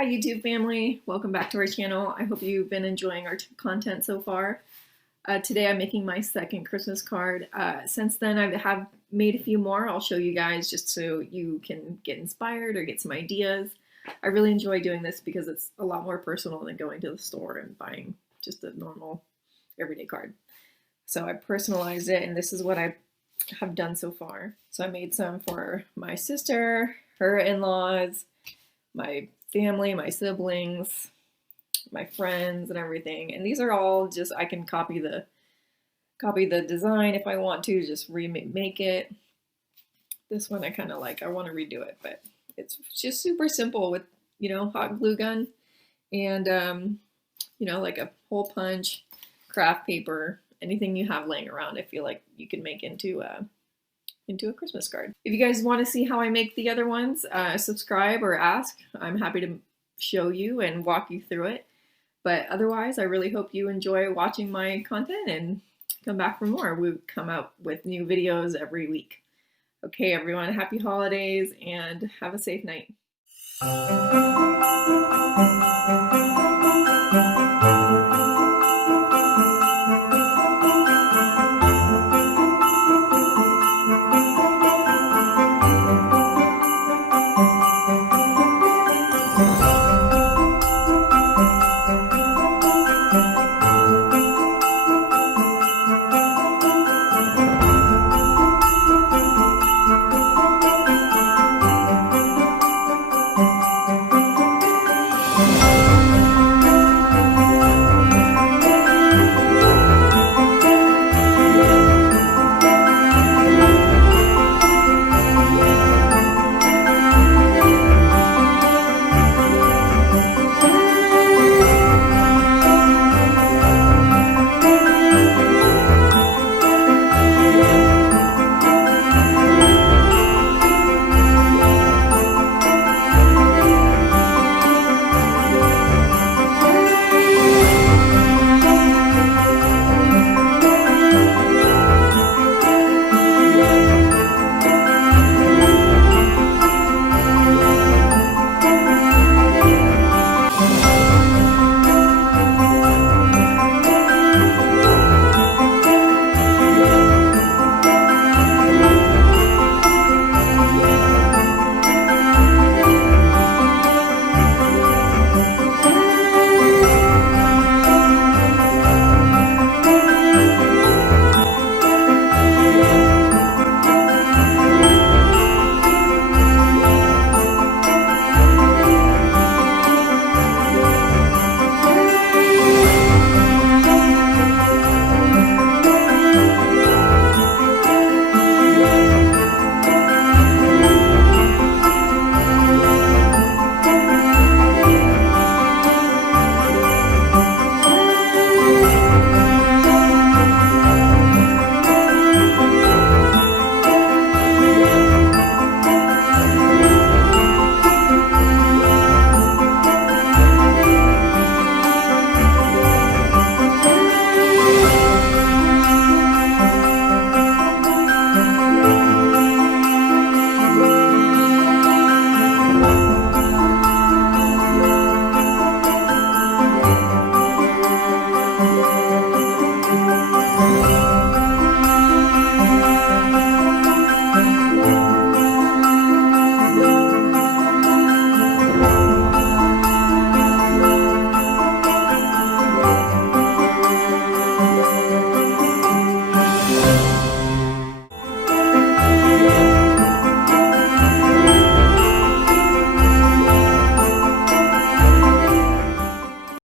Hi YouTube family, welcome back to our channel. I hope you've been enjoying our content so far. Today I'm making my second Christmas card. Since then I have made a few more. I'll show you guys just so you can get inspired or get some ideas. I really enjoy doing this because it's a lot more personal than going to the store and buying just a normal everyday card. So I personalized it, and this is what I have done so far. So I made some for my sister, her in-laws, my family, my siblings, my friends, and everything. And these are all just, I can copy the design if I want to, just remake it. This one I kind of like. I want to redo it, but it's just super simple with, hot glue gun and, like a hole punch, craft paper, anything you have laying around. I feel like you can make into a Christmas card. If you guys want to see how I make the other ones, subscribe or ask. I'm happy to show you and walk you through it. But otherwise, I really hope you enjoy watching my content and come back for more. We come out with new videos every week. Okay, everyone, happy holidays and have a safe night.